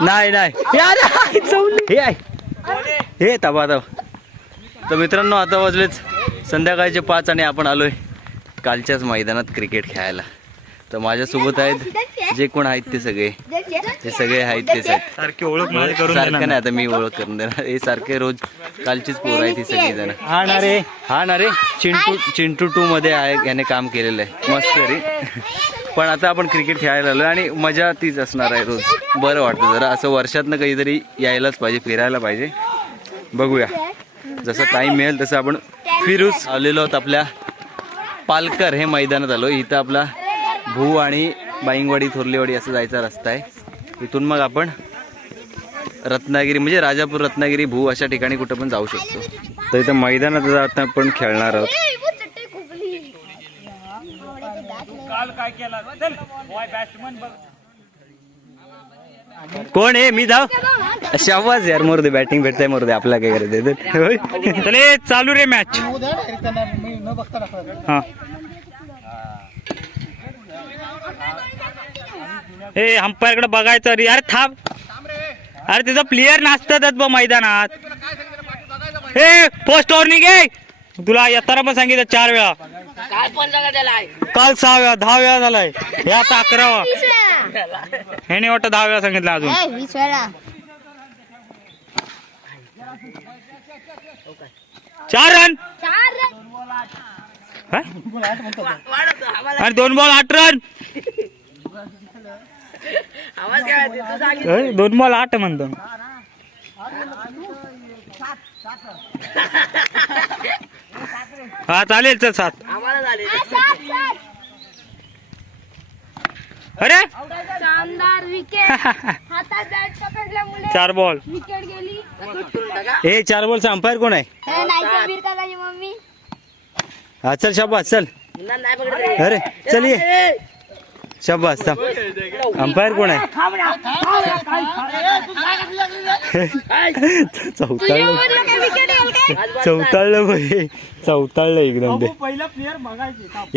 नाही नाही. हे अरे, चवली. हे आहे. हे तबा तबा तर मित्रांनो आता वाजलेच संध्याकाळचे पाच आणि आपण आलोय कालच्याच मैदानात क्रिकेट खेळायला. तर माझ्यासोबत आहेत जे कोण आहेत ते सगळे. ते सगळे आहेत तेच आहेत सारखी ओळख मला करून सारखं नाही आता मी ओळख करून देणार. हे सारखे रोज कालचीच पोर आहे ती सगळी जण हा ना रे. हा ना रे. चिंटू चिंटू टू मध्ये आहे याने काम केलेलं आहे. मस्त रे. पण आता आपण क्रिकेट खेळायला आलो आणि मजा तीच असणार आहे रोज. बरं वाटतं जरा असं वर्षातनं काहीतरी यायलाच पाहिजे फिरायला पाहिजे. बघूया. जसं टाइम मिळेल तसं आपण फिरूच आलेलो आहोत आपल्या पालकर हे मैदानात आलो इथं आपला भू आणि बाईंगवाडी थोरलेवाडी असं जायचा रस्ता आहे. इथून मग आपण रत्नागिरी म्हणजे राजापूर रत्नागिरी भू अशा ठिकाणी कुठं पण जाऊ शकतो. तर इथं मैदानात जात आपण खेळणार आहोत. काल. चल. बॅट्समन बघ. कोण आहे? मी जाऊ. शाबाज यार मोर दे बॅटिंग भेटताय मोर दे आपला काय करायचं चले चालू रे मॅच हा ए अंपायरकडे बघायचं रे. अरे थांब. अरे तिथं प्लेअर नाचतात बघ मैदानात. ए पोस्ट ओव्हर घे. तुला येताना पण सांगितलं चार वेळा. काल सहा वेळा दहा वेळा झालाय. हे आता अकरावा ह्याने वाटतं दहा वेळा सांगितलं अजून. वीस वेळा. चार रन काय? अरे दोन बॉल आठ रन दोन बॉल आठ म्हणतो. हा चालेल चल सात. अरे! शानदार विकेट हातात बॅट पकडल्यामुळे चार बॉल विकेट गेली. हे चार बॉलचा अंपायर कोण आहे? हे नाही तर वीर काकाची मम्मी. हा चल शाबास चल. अरे चल ये. शाबास अंपायर कोण आहे? चौताळलं. चौताळलं भाई. चौताळलं एकदम ते.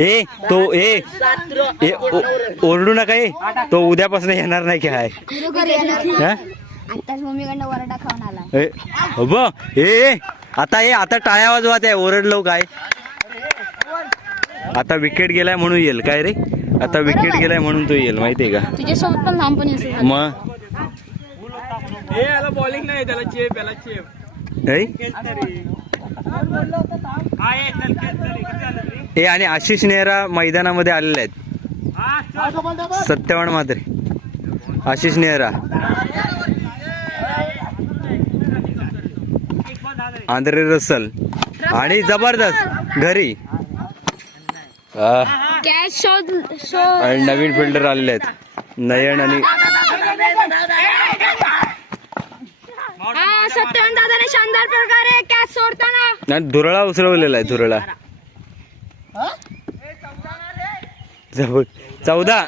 ए तो ए ओरडू नका ए. तो उद्यापासून येणार नाही काय ए, आता ए आता टाळ्या वाजवा आहे ओरडलो काय. आता विकेट गेलाय म्हणून येईल काय रे? आता विकेट गेलाय म्हणून तो येईल माहितीये का? तुझ्यासोबत पण लहानपणी असेल मग? बॉलिंग नाही त्याला चेप याला चेप ऐ? हा ये चल खेळ, चल इकडे चल रे. ए आणि आशिष नेहरा मैदानामध्ये आलेले आहेत. हा, चल. मात्र. आशिष नेहरा. Andre Russell. आणि जबरदस्त. घरी. हा. कॅच शोध शोध आणि नवीन फिल्डर आलेले आहेत. नयन आणि हा सत्यवान दादाने शानदार प्रकारे कॅच सोडताना. धुरळा उसरवलेला आहे धुरळा. चौदा.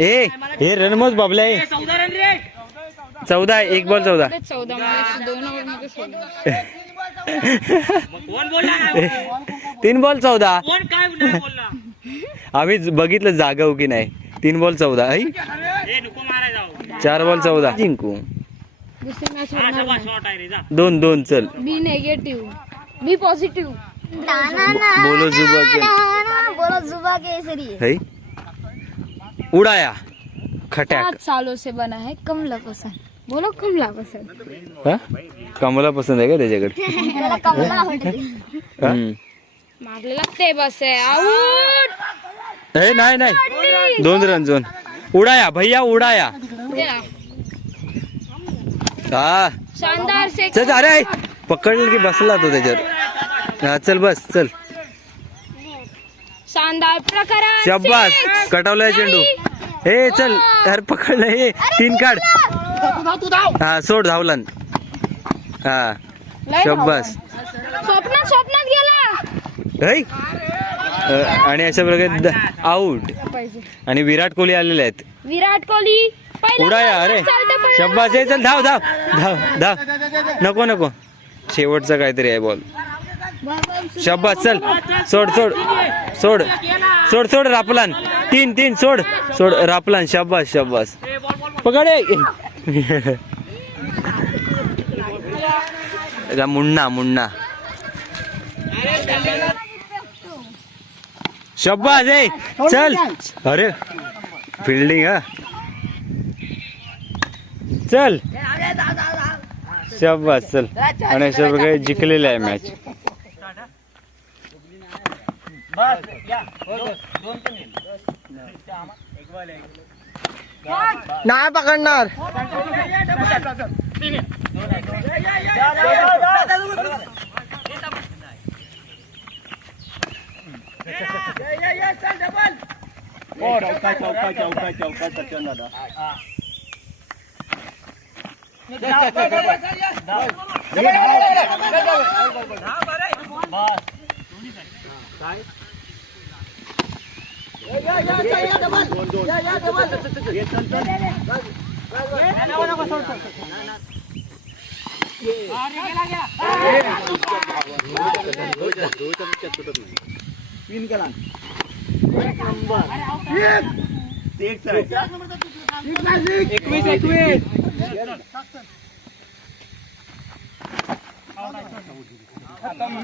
ए हे रणमोज बाबल्या ए चौदा एक बॉल चौदा. चौदा मध्ये दोन तीन बॉल चौदा. कोण काय नाही बोलला. आम्ही बघितलं जागा हो की नाही. तीन बॉल चौदा. जाऊ. चार बॉल चौदा. जिंकू. दुसरी मॅच दोन दोन चल. बी नेगेटिव्ह बी पॉझिटिव्ह बोलो जुबा के बोलो जुबा केसरी है उडाया. खट्याक. सात सालों से बना है कमला पसंद बोलो कमला पसंद? कमला पसंत आहे का त्याच्याकडे? कमला मारले लागते बस ए नाही नाही. दोन रन दोन. उडाया भैया उडाया. हा. शानदार से चल अरे पकडलं की बसला तो त्याच्यावर. हा चल बस चल. शानदार प्रकारात शब्बास. कटावलाय चेंडू. हे चल. अरे पकडलं. हे तीन काढ. हा सोड धावला हा. शब्बास स्वप्नात स्वप्नात अ, आणि अशा प्रकारे आउट आणि विराट कोहली आलेले आहेत. विराट कोहली उडाया अरे. शब्बास चल धाव धाव. धाव धाव. नको नको. शेवटचा काहीतरी आहे बॉल शब्बास चल. सोड सोड. सोड. सोड सोड रापलान. तीन तीन सोड. सोड रापलान. शब्बास शब्बास पकडे मुन्ना मुन्ना. शब्बास ए चल. अरे फिल्डिंग हा. चल. शब्बास चल. आणि अशा प्रकारे जिंकलेला आहे मॅच नाही पकडणार. Bora, o Cátia, o Cátia, o Cátia, o Cátia, que anda. છૂટક નહીં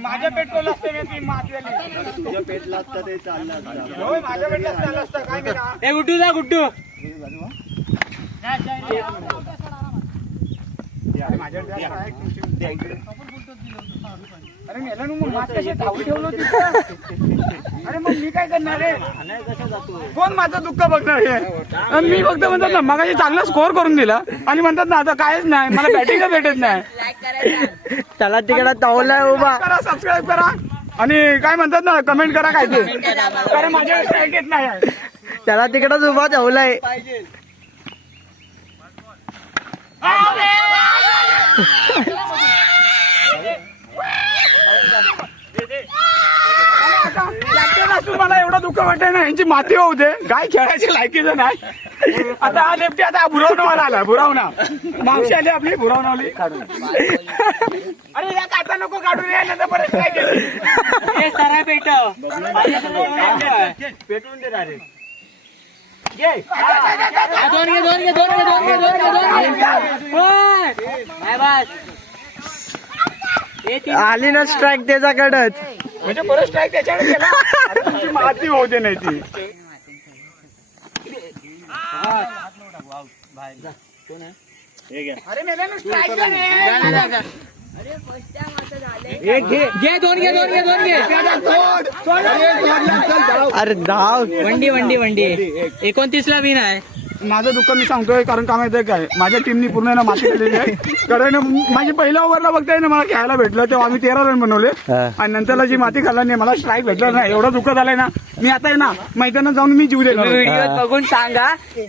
माझ्या पेट्रोल असते मी ती मातलेली तुझ्या पेटला असतं ते चाललं असतं. माझ्या पेटला चाललं असतं काय ए गुड्डू जा गुड्डू. अरे मेला ना मग मात कशी धावून ठेवलं होती? अरे मग मी काय करणार रे कोण माझं दुःख बघणार हे मी फक्त म्हणतात ना मगाशी चांगला स्कोअर करून दिला. आणि म्हणतात ना आता कायच नाही मला बॅटिंग भेटत नाही. त्याला तिकडे तावलाय उभा. करा सबस्क्राईब करा. आणि काय म्हणतात ना कमेंट करा काय ते. कारण माझ्या येत नाही. त्याला तिकडच उभा ठेवलाय कॅप्टन मला एवढं दुःख वाटतंय ना यांची माती होऊ दे. गाय खेळायची लायकीचं नाही. आता हा लेफ्टी आता बुरावणा वाला आला बुरावणा मावशी आली आपली बुरावणावली काढून अरे या काटा नको काढून या नंतर परत काय केलं? सराय पेट पेटवून दे डायरेक्ट दोन घे दोन घे दोन घे दोन घे दोन घे दोन घे. काय बस. आली ना स्ट्राईक त्याच्याकडच. म्हणजे परत स्ट्राईक त्याच्याकडे गेला आता तुमची माती होऊ दे नाही ती. अरे मेल्यानं strike दे रे. घे दोन घे दोन घे दोन घे. अरे धाव. वंडी वंडी वंडी. एकोणतीस ला विन आहे. माझं दुःख मी सांगतोय कारण काय माहितीये काय? माझ्या टीमनी पूर्ण ना माती केलेली आहे. कारण माझी पहिल्या ओव्हरला बघताय ना मला खेळायला भेटलं तेव्हा आम्ही तेरा रन बनवले. आणि नंतरला जी माती खाल्ला नाही मला स्ट्राईक भेटला नाही. एवढं दुःख झालंय ना मी आता आहे ना मैदानात जाऊन मी जीव देणार बघून सांगा. तीन.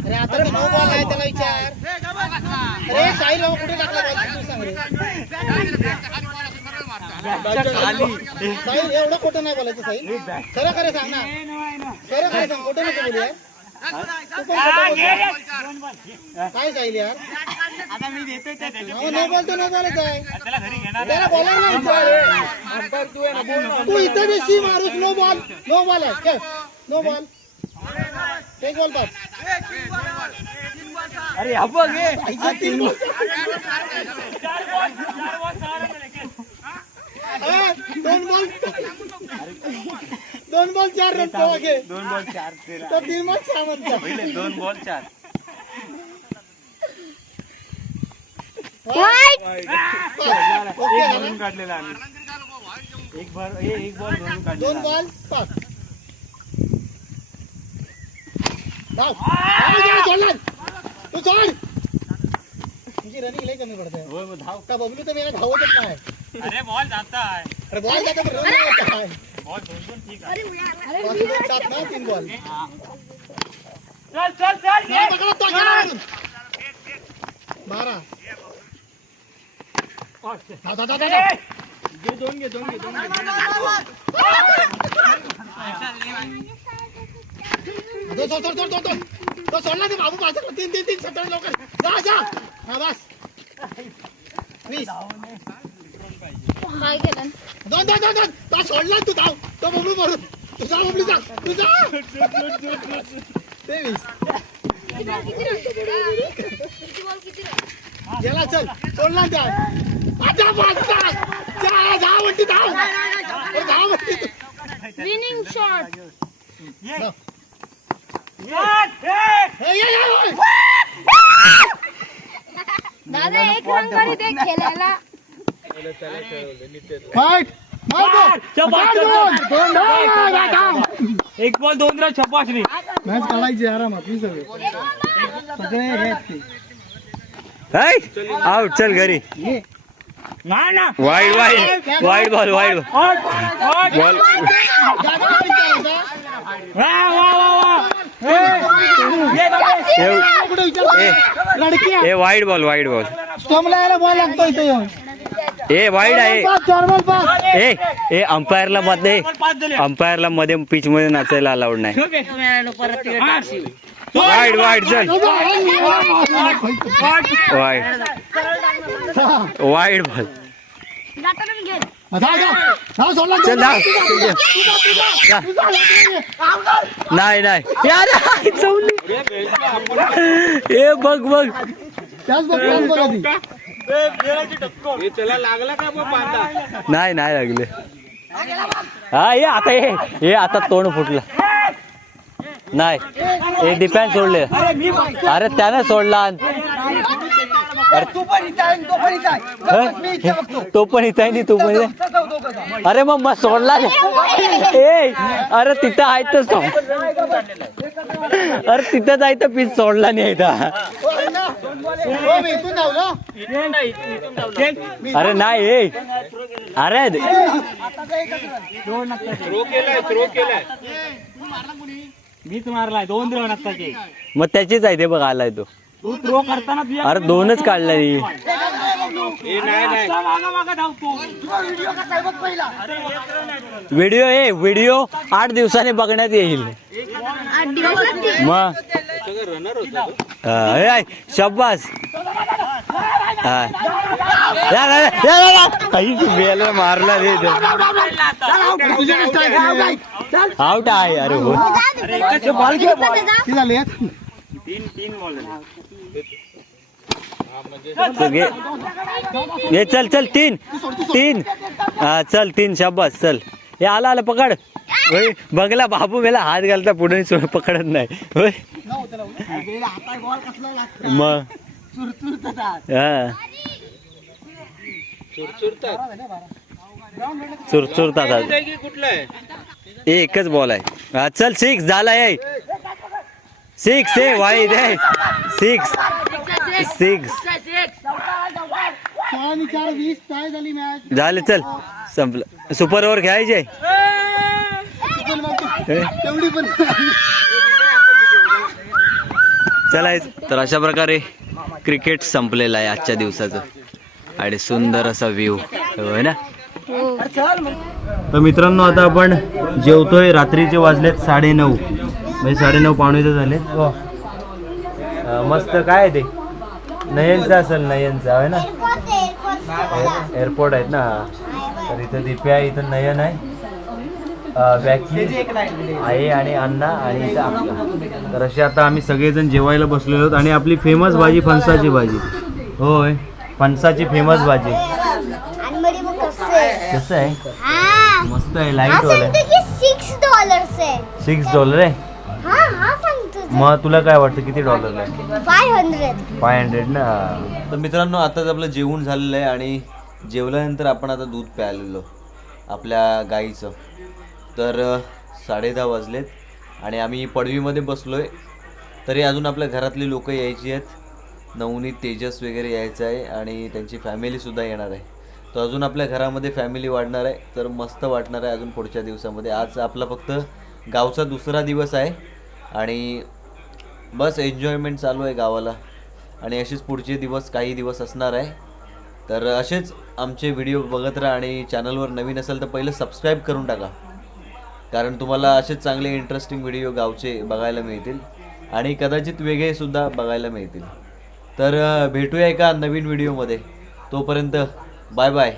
अरे आता तर नऊ बॉल आहे त्याला विचार. अरे साहिल कुठे टाकला बॉल तू सांग रे साहिल एवढं खोटं नाही बोलायचं साहिल खरं खरं सांग ना. खरं खरं सांग खोटं नको बोलू यार. काय साहिल यार? हो, न बोलतो न बोलायचं आहे त्याला नाही विचार. तू इथं बेशी मारूस नो बॉल नो बॉल आहे. नो बॉल एक बॉल अरे हा बघ हे. इथं तीन बॉल हा, दोन बॉल. दोन बॉल चार रन तो आगे दोन बॉल चार तो तीन बॉल सहा म्हणतो पहिले दोन बॉल चार. झालं ना? काढलेला आम्ही. एक बॉल हे एक बॉल भरून दोन बॉल पाच. धाव. धाव, धाव, सोडला. तू सोड तुझी रनिंग लई कमी पडते का बबलू तर मेला धावतच काय अरे बॉल जाता अरे बॉल जातो पण run नाही होत काय बॉल दोन दोन ठीक पाच मिनिट सात ना तीन बॉल। चल चल चल नाही, पकडा तो, गेला वरून. बारा धाव, धाव, धाव, धाव, धाव. दो, सोड, सोड, सोड, सोड, सोड. तो सोडला ते बाबू पाच तीन तीन तीन सत्तर लवकर जा जा हा बस वीस काय केलं दोन दोन दोन दोन तो सोडला तू धाव तो बबलू मारून तू जा बबलू जा तू जा तेवीस गेला चल सोडला त्या आता बाजता जा जा म्हणते धाव अरे धाव म्हणते तू. विनिंग शॉट हे, ये, ये, ये. दादा एक रन तरी दे खेळायला. एक बॉल दोन रन छपासरी मॅच काढायची आरामात मी सगळे. सगळे हे आहेत ते. आउट चल घरी. नाही ना wide wide wide ball wide ball का? वा वा वा वा कुठे ए वाईड बॉल वाईड बॉल. स्टंपला बॉल लागतो इथे येऊन ए वाईड आहे. ए ए अंपायरला मध्ये अंपायरला मध्ये पिच मध्ये नाचायला अलाउड नाही. वाईड वाईड चल. Wide wide ball. नाही नाही यार, चवली. बघ बघ. नाही नाही लागले हा ये आता ये. हे आता तोंड फुटलं. नाही. हे डिपेंड सोडले. अरे त्याने सोडला. अरे हं? तो पण इथं आहे नी तू पण इथं. अरे मग मग सोडला नाही. ए अरे तिथं आहे तर सोड. अरे तिथं जायचं पीस सोडला नाही इथं हो, मी इथून धावलो. अरे नाही ए. अरे मीच मारलाय दोन आत्ताचे मग त्याचीच आहे ते बघ आलाय तो. तू थ्रो करताना तुझ्या अरे दोनच काढला मागा मागा धावतो. व्हिडिओ ए व्हिडिओ आठ दिवसांनी बघण्यात येईल. मग हा, ए, आय, शाबास. हा. या, या, या, या, या. आई, बेला मारला रे आउट आहे. अरे हो. झाले? तीन तीन घे. घे, चल चल तीन. तीन. हा चल तीन शाबास चल. हे आला आला पकड. होय बघला बाबू मेला हात घालता पुढे पकडत नाही. होय. मग हा. चुरचुरतात एकच बॉल आहे. चल सिक्स झाला आहे सिक्स ए वाईट आहे सिक्स सिक्स चार आणि चार वीस काय झाली मॅच झाले चल. संपलं. सुपर ओव्हर खेळायचे? चला तर अशा प्रकारे क्रिकेट संपलेलं आहे आजच्या दिवसाचं. आणि सुंदर असा व्ह्यू होय ना? तर मित्रांनो आता आपण जेवतोय. रात्रीचे वाजलेत साडे नऊ म्हणजे साडे नऊ पावणे तर झाले. अं, मस्त काय आहे ते? नयनचं असेल नयनचं आहे ना? एअरपोर्ट आहेत ना? तर इथं दिप्या आहे इथं नयन आहे. अं, व्याख्या आई आणि अण्णा आणि इथं तर असे आता आम्ही सगळेजण जेवायला बसलेलो आहोत आणि आपली फेमस भाजी फणसाची भाजी. होय फणसाची फेमस भाजी. कसं आहे? मस्त आहे लाइट वाला सिक्स आहे सिक्स डॉलर आहे. हा हा मग तुला काय वाटतं किती डॉलर आहे फाय हंड्रेड फाय हंड्रेड ना? तर मित्रांनो आताच आपलं जेवण झालेलं आहे आणि जेवल्यानंतर आपण आता दूध प्यायलेलो आपल्या गाईचं. तर अ, साडेदहा वाजलेत आणि आम्ही पडवीमध्ये बसलो आहे तरी अजून आपल्या घरातली लोक यायची आहेत. नवनीत तेजस वगैरे यायचं आहे आणि त्यांची फॅमिलीसुद्धा येणार आहे. तर अजून आपल्या घरामध्ये फॅमिली वाढणार आहे. तर मस्त वाटणार आहे अजून पुढच्या दिवसामध्ये. आज आपला फक्त गावचा दुसरा दिवस आहे आणि बस एन्जॉयमेंट चालू आहे गावाला. आणि असेच पुढचे दिवस काही दिवस असणार आहे. तर असेच आमचे व्हिडिओ बघत राहा आणि चॅनलवर नवीन असेल तर पहिलं सबस्क्राईब करून टाका. कारण तुम्हाला असेच चांगले इंटरेस्टिंग व्हिडिओ गावचे बघायला मिळतील. आणि कदाचित वेगळेसुद्धा बघायला मिळतील. तर भेटूया एका नवीन व्हिडिओमध्ये तोपर्यंत बाय बाय